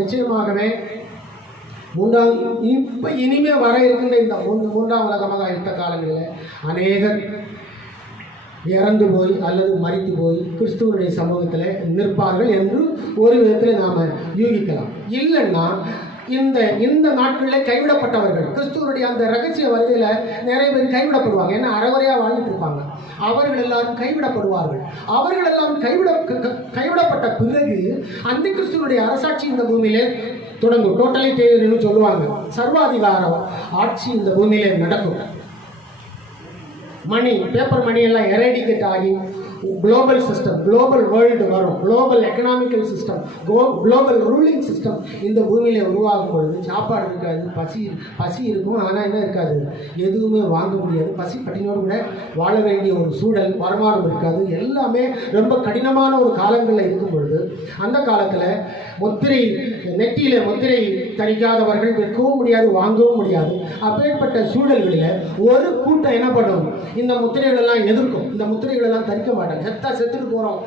நிச்சயமாகவே இனிமே வர இருக்கின்ற இந்த மூன்றாம் உலக மகா யுத்த காலங்களில் அநேகர் இறந்து போய் அல்லது மரித்து போய் கிறிஸ்துவனுடைய சமூகத்தில் நிற்பார்கள் என்று ஒரு விதத்தில் நாம் யூகிக்கலாம். இல்லைன்னா இந்த நாட்களில் கைவிடப்பட்டவர்கள் கிறிஸ்துவனுடைய அந்த ரகசிய வருகையில் நிறைய பேர் கைவிடப்படுவாங்க. ஏன்னா அறகுறையாக வாழ்ந்துட்டு இருப்பாங்க. அவர்கள் எல்லாரும் கைவிடப்படுவார்கள். அவர்கள் எல்லாரும் கைவிடப்பட்ட பிறகு அந்த கிறிஸ்துவனுடைய அரசாட்சி இந்த பூமியிலே தொடங்கும். டோட்டலிட்டேரியன்னு சொல்லுவாங்க. சர்வாதிகார ஆட்சி இந்த பூமியிலே நடக்கும். பேப்பர் மணி எல்லாம் எரேடிகேட் ஆகி குளோபல் சிஸ்டம், குளோபல் வேர்ல்டு வரும். Global economical system, global ruling system இந்த பூமியில் உருவாகும் பொழுது சாப்பாடு இருக்காது, பசி இருக்கும். ஆனால் என்ன இருக்காது, எதுவுமே வாங்க முடியாது. பசி பட்டினோடு கூட வாழ வேண்டிய ஒரு சூழல், வருமானம் இருக்காது. எல்லாமே ரொம்ப கடினமான ஒரு காலங்களில் இருக்கும் பொழுது அந்த காலத்தில் நெற்றியில் முத்திரை தரிக்காதவர்கள் விற்கவும் முடியாது, வாங்கவும் முடியாது. அப்பேற்பட்ட சூழல்களில் ஒரு கூட்டம் என்ன பண்ணும், இந்த முத்திரைகள் எல்லாம் எதிர்க்கும். இந்த முத்திரைகள் எல்லாம் தரிக்க மாட்டாங்க. செத்துட்டு போகிறோம்